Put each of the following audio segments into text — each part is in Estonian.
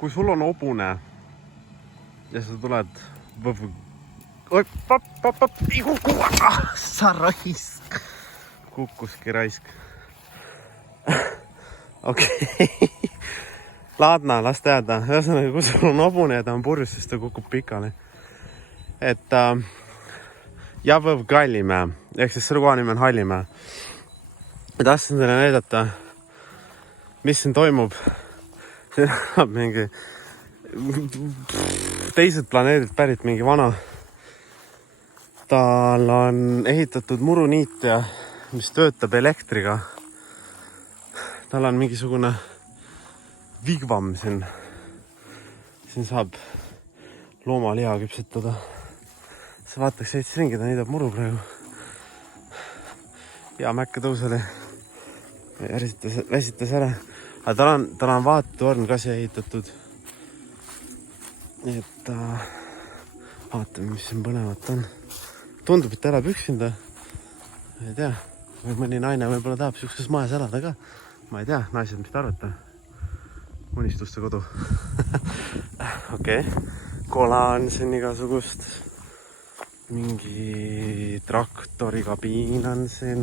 kui sul on hobune ja sa tuled sa raisk, kukkuski raisk. Okei. Laadna, las teada. Ühesõnaga, kui sul on hobune ja ta on purjus, siis ta kukub pikali. Et Jabõv Kallimäe, ehk siis selle koha nimi on Hallimäe. Ma tahtsin teile näidata, mis siin toimub. Siin on mingi teised planeedid pärit mingi vana. Tal on ehitatud muruniit ja mis töötab elektriga. Tal on mingisugune vigvam siin. Siin saab loomaliha küpsetada. Sa vaataks seitsi ringi, ta niidab muru praegu. Ja mäkke tõus oli. Väsitas ära. Aga tal on vaatetorn ka siia ehitatud. Nii et vaatame, mis siin põnevat on. Tundub, et elab üksinda. Ei tea, või mõni naine võib-olla tahab siukses majas elada ka. Ma ei tea, naised, mis te arvate? Unistuste kodu. Okei. Kola on siin igasugust. Mingi traktori kabiin on siin.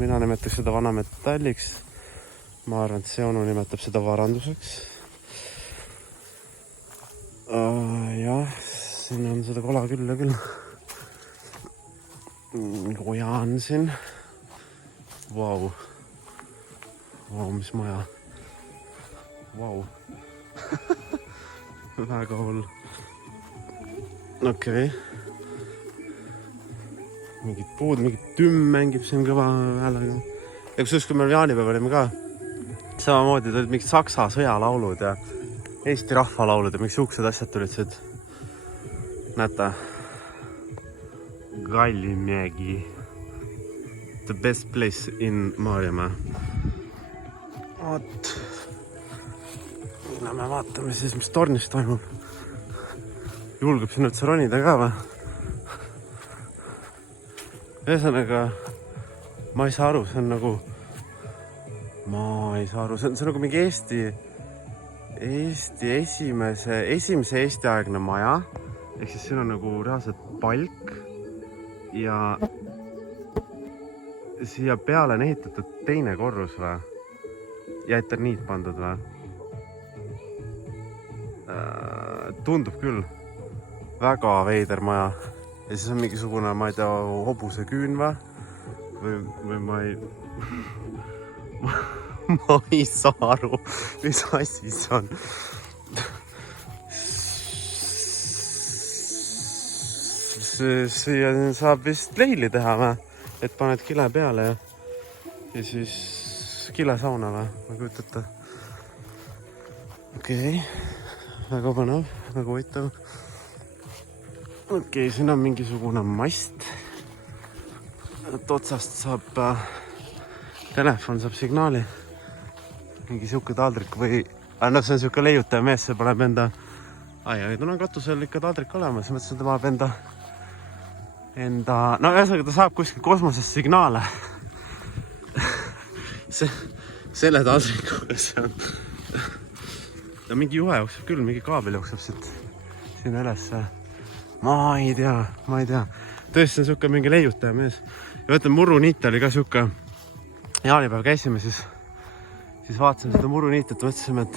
Mina nimetaks seda vanametalliks. Ma arvan, et see onu nimetab seda varanduseks. Jah, siin on seda kola küll ja küll. Koja on siin. Vau. Vau, mis maja. Vau. Väga hull. Okei. Mingid puud, mingid tümm mängib siin kõva häälega. Ja kusjuures, kui meil jaanipäev olime ka, samamoodi tulid mingid saksa sõjalaulud ja Eesti rahvalaulud ja mingid siuksed asjad tulid siit. Näete. Kallimägi. The best place in Maarjamäe. Oot. Me vaatame siis, mis tornis toimub. Julgeb siin üldse ronida ka või? Ühesõnaga, ma ei saa aru, see on nagu... Ma ei saa aru, see on nagu mingi Eesti esimese Eesti-aegne maja. Ehk siis siin on nagu reaalselt palk. Ja siia peale on ehitatud teine korrus või? Ja eterniit pandud või? Tundub küll. Väga veider maja. Ja siis on mingisugune, ma ei tea, hobuse küün või ma ei... ma ei saa aru, mis asi see on. Siia saab vist leili teha või? Et paned kile peale ja siis kile sauna või? Ma kujutate. Okei. Väga põnev, väga huvitav. Okei, siin on mingisugune mast. Et otsast saab telefon saab signaali. Mingi siuke taldrik või... No see on siuke leiutaja mees, see paneb enda... Ai, tal on katusel ikka taldrik olemas. Mõtlesin, et ta paneb enda... No ühesõnaga ta saab kuskil kosmosest signaale. Selle taldrikuga see on... Ja mingi juhe jookseb küll, mingi kaabel jookseb siin ülesse. Ma ei tea. Tõesti on siuke mingi leiutaja mees. Ja võtan, muruniit oli ka siuke... Jaanipäev käisime, siis vaatasin seda muruniit, et mõtlesime, et...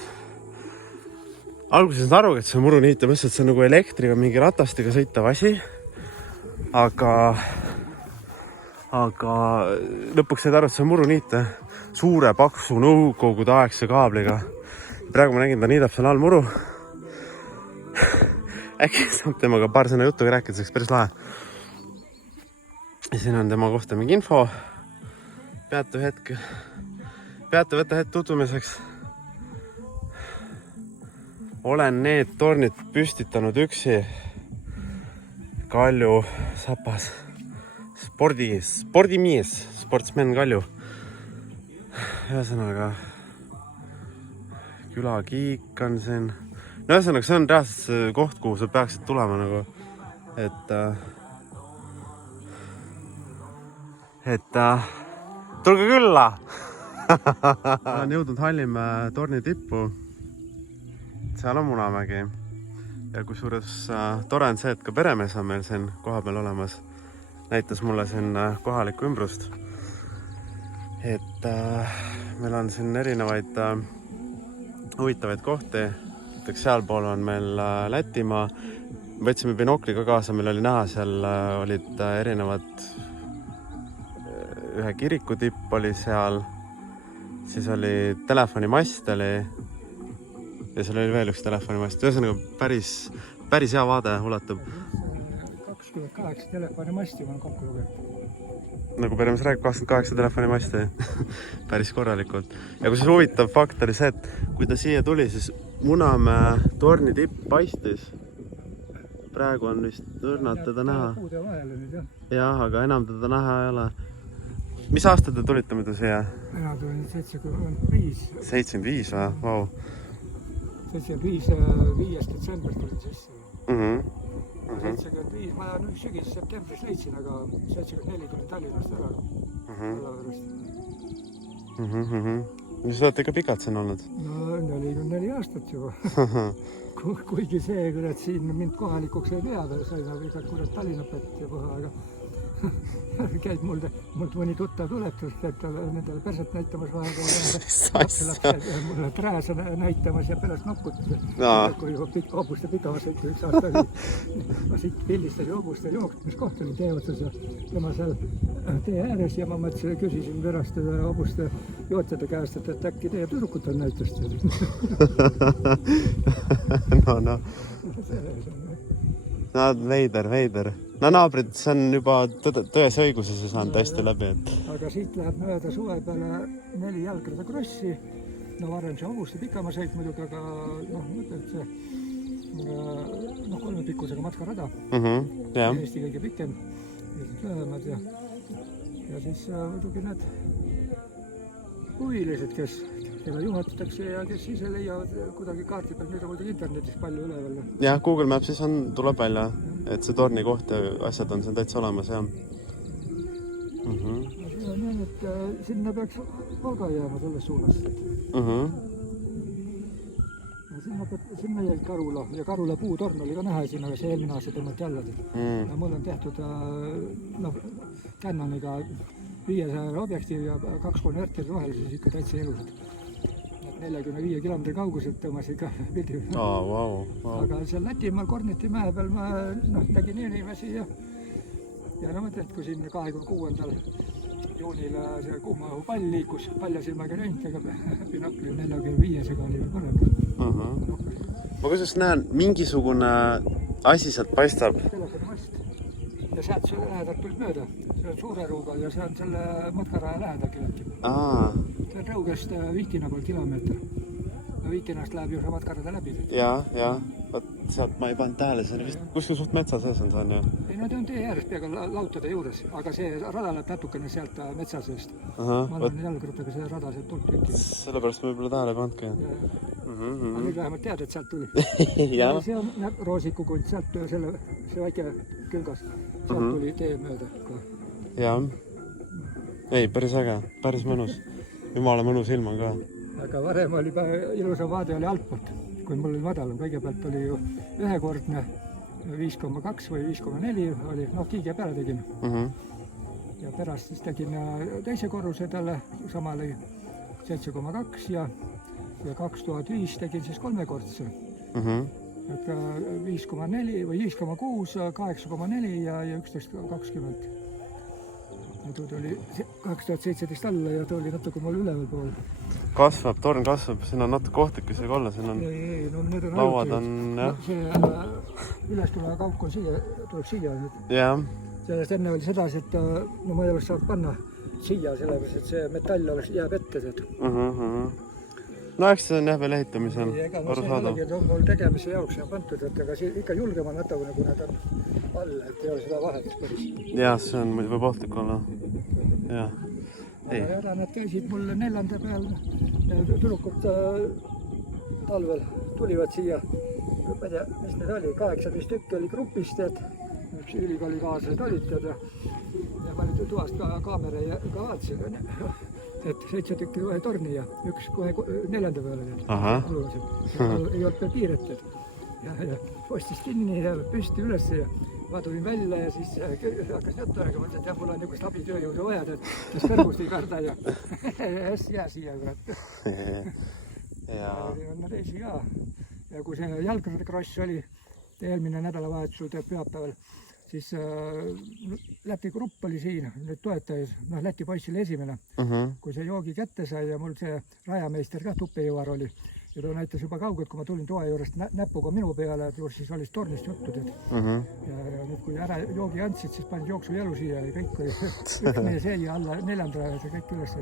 Alguses on aru, et see muruniit ja mõtlesin, et see on nagu elektriga mingi ratastega sõitav asi. Aga lõpuks said aru, et see on muruniit suure paksu nõukogude aegse kaabliga. Praegu ma nägin, ta niidab seal all muru. Äkki saab temaga paar sõna jutuga rääkida, see päris lahe. Ja siin on tema kohta mingi info. Peate võtta hetk tutvumiseks. Olen need tornid püstitanud üksi. Kalju Sapas. Spordimies. Sportsmen Kalju. Ühesõnaga... Külakiik on siin. No ühesõnaga, see on reaalselt koht, kuhu sa peaksid tulema nagu. Et tulge külla! Olen jõudnud Hallimäe torni tippu. seal on Munamägi. Ja kusjuures tore on see, et ka peremees on meil siin koha peal olemas. Näitas mulle siin kohalikku ümbrust. Et meil on siin erinevaid huvitavaid kohti. Näiteks sealpool on meil Lätimaa. Võtsime binokliga kaasa, meil oli näha, seal olid erinevad, ühe kiriku tipp oli seal, siis oli telefonimast oli ja seal oli veel üks telefonimast. Ühesõnaga päris hea vaade ulatub. 28 telefonimasti on kokku lugenud. Nagu peremees räägib, 28 telefonimasti. Päris korralikult. Ja kui siis huvitav fakt oli see, et kui ta siia tuli, siis Munamäe torni tipp paistis. Praegu on vist õrnad teda näha. Jah, aga enam teda näha ei ole. Mis aasta te tulite muidu siia? Mina tulin 75. 75 või? Vau. 75. 5. detsember tulin sisse. 75, ma nüüd sügis septembris leidsin, aga 74 tulin Tallinnast ära. Mis te olete ikka pikalt siin olnud? No 4 aastat juba. Kuigi see, kurat, siin mind kohalikuks ei tea, sain ikka kurat Tallinna pett ja kohe, aga käib muld mõni tuttav tuletus, et nendele perset näitamas vahepeal mulle trääsa näitamas ja pärast nokkutas. Kui hobuste pikamas ikka üks aasta oli. Ma siit pildistasin hobustel jookt, mis koht oli tee otsas ja tema seal tee ääres ja ma mõtlesin, küsisin pärast hobuste jootjate käest, et äkki teie tüdrukut on näitust. No, veider. No naabrid, see on juba tões õiguses ja saanud hästi läbi. Aga siit läheb mööda suve peale 4 jalgrada krossi. No varem see hobuste pikama sõit muidugi, aga mõtled see 3 pikkusega matkarada. Eesti kõige pikem, lühemad ja siis muidugi need huvilised, keda juhatatakse ja kes ise leiavad kuidagi kaardi peal, nüüd on muidugi internetis palju üleval. Jah, Google Mapsis tuleb välja, et see torni koht ja asjad on seal täitsa olemas, jah. Siin on nii, et sinna peaks Valga jääma selles suunas. Sinna jäi Karula ja Karula puutorn oli ka näha siin, aga see eelmine aasta tõmmati alla. Mul on tehtud Cannoniga 500 objektiiv ja 2 konverteri vahel, siis ikka täitsa elusad. 45 kilomeetri kauguselt tõmmas ikka pildi. Aga seal Lätimaal Korneti mäe peal ma nägin inimesi ja mõtlen, et kui siin 26. juunil see kuumaõhu pall liikus, palja silmaga näinud, aga binokli 45-sega oli veel parem. Ma kuidas näen, mingisugune asi sealt paistab. Telefonimast. Ja sealt selle lähedalt tulid mööda. See on Suure Ruuga ja see on selle matkaraja lähedal kileti. See on Rõugest Vihtina pool kilomeeter. Vihtinast läheb ju see matkarada läbi. Ja. Sealt ma ei pannud tähele, see on vist kuskil suht metsa sees on see on ju? Ei, no ta on tee ääres peaga lautade juures, aga see rada läheb natukene sealt metsa seest. Ma olen jalgrattaga see rada sealt tuld tükki. Sellepärast ma võib-olla tähele pannudki. Aga nüüd vähemalt tead, et sealt tuli. See on Roosikukund, sealt see väike külgas. Sealt tuli tee mööda. Jah. Ei, päris äge, päris mõnus. Jumala mõnus ilm on ka. Aga varem oli ilusa vaade oli altpoolt, kui mul oli madalam. Kõigepealt oli ju ühekordne 5,2 või 5,4 oli, kiige peale tegin. Ja pärast siis tegin teise korruse talle, samale 7,2 ja 2005 tegin siis 3-kordse. Et 5,4 või 5,6, 8,4 ja 11,20. Ja tuli 2017 alla ja tuli natuke mul üleval pool. Kasvab, torn kasvab, siin on natuke ohtlik isegi olla, siin on lauad on, jah. See üles tuleva kauk on siia, tuleb siia nüüd. Jah. Sellest enne oli sedasi, et ma ei oleks saanud panna siia, sellepärast, et see metall jääb ette. No eks see on jah veel ehitamisel arusaadav. See on mul tegemise jaoks pantud, et aga ikka julgema nätavune, kui nad on all, et ei ole seda vahet päris. Jah, see on muidu võib ohtlik olla. Jah. Aga nad käisid mul 4. peal, tüdrukud talvel tulivad siia, ma ei tea, mis need oli, 18 tükki oli grupist, üks ülikooli kaaslased olid ja ma nüüd tuvast ka kaamera ka vaatasin. et 7 tükki kohe torni ja üks kohe 4. peale. ahah , Ei olnud veel piiret. Ja ostis kinni ja püsti üles ja ma tulin välja ja siis hakkas juttu aega, mõtlesin, et jah, mul on niisugust abitööjõudu vaja, kes kõrgust ei karda ja jää siia, kurat. ja On teisi ka. Ja kui see jalgrattakross oli eelmine nädalavahetusel pühapäeval, siis Läti grupp oli siin, nüüd toetajas, Läti poissil esimene, kui see joogi kätte sai ja mul see rajameister ka Tuppejõvar oli. Ja ta näitas juba kaugelt, kui ma tulin toa juurest näpuga minu peale, siis oli tornist juttu. Ja nüüd, kui ära joogi andsid, siis panid jooksu jelu siia ja kõik oli üks meie seia alla 4. ja kõik üles.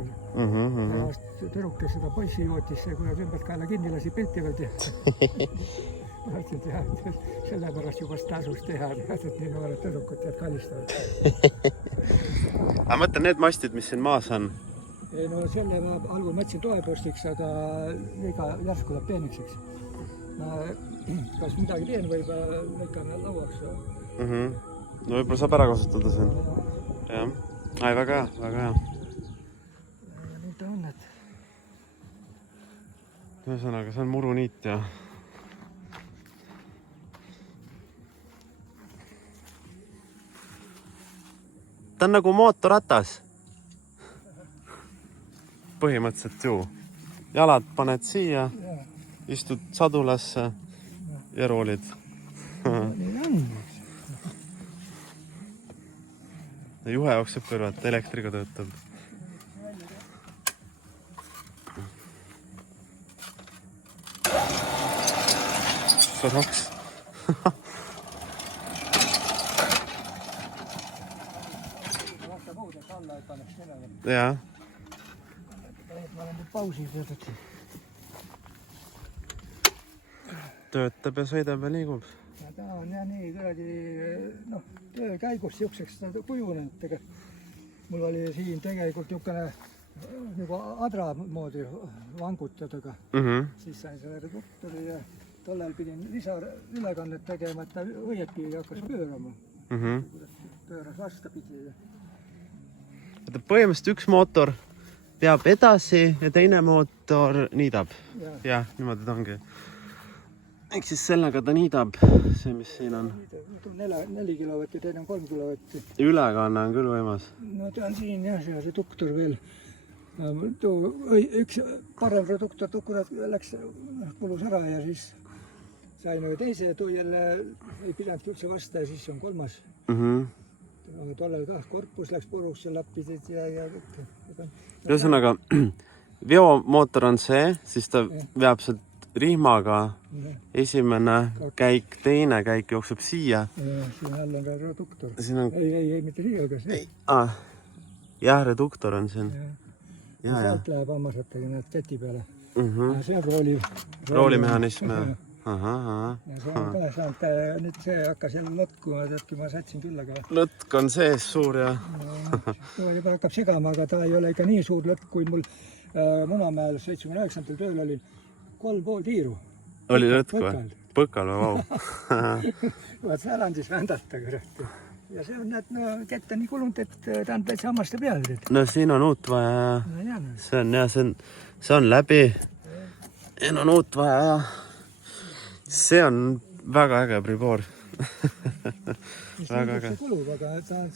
Tüdruk, kes seda poissi jootis, see kuidas ümbert kaela kinni lasi pilti pealt ja ma mõtlesin, et jah, sellepärast juba tasus teha, et nii noored tüdrukud tead kallistavad. aga mõtle, need mastid, mis siin maas on. Ei, no selle ma algul mõtlesin toepostiks, aga liiga järsku läheb peeniks, eks. Ma kas midagi teen või lõikan lauaks. No võib-olla saab ära kasutada siin. Jah, ai, väga hea, väga hea. Ja nii ta on, et... Ühesõnaga, see on muruniit ja... Ta on nagu mootorratas. Põhimõtteliselt ju. Jalad paned siia, istud sadulasse ja roolid. Nii on. Juhe jookseb kõrvat, elektriga töötab. Soraks. Jaa. Ma olen nüüd pausis töötud. Töötab ja sõidab ja liigub. Ja ta on jah nii kuradi, töö käigus siukseks kujunenud. Mul oli siin tegelikult niisugune nagu adra moodi vangutadaga. Siis sain selle reduktori ja tollal pidin lisaülekannet tegema, et ta õieti hakkas pöörama. Pööras vastapidi. Põhimõtteliselt üks mootor peab edasi ja teine mootor niidab. Jah, niimoodi ta ongi. Ehk siis sellega ta niidab, see mis siin on. 4 kilovatti, teine on 3 kilovatti. Ülekanne on küll võimas. No ta on siin jah, see reduktor veel. Üks parem reduktor läks, kulus ära ja siis sain ühe teise, tuli jälle ei pidanud üldse vasta ja siis on 3. Aga tollel ka korpus läks puruks ja lappisid ja Ühesõnaga, veomootor on see, siis ta veab sealt rihmaga esimene käik, teine käik jookseb siia. Siin all on ka reduktor. On... Ei, mitte siia, aga see. Jah, reduktor on siin. Sealt läheb hammasatega need keti peale. See on roolimehhanism. Ja see on ka saanud, nüüd see hakkas jälle lõtkuma, teadki ma sätsin küll, aga... Lõtk on sees suur ja... Juba hakkab segama, aga ta ei ole ikka nii suur lõtk, kui mul Munamäel 79. tööl oli 3,5 tiiru. Oli lõtk või? Põkkal või, vau. Vaat seal on siis vändata, kurat. Ja see on, et kett on nii kulunud, et ta on täitsa hammaste peal. No siin on uut vaja ja see on läbi. Siin on uut vaja ja... See on väga äge priboor. Väga äge. See kulub, aga ta on...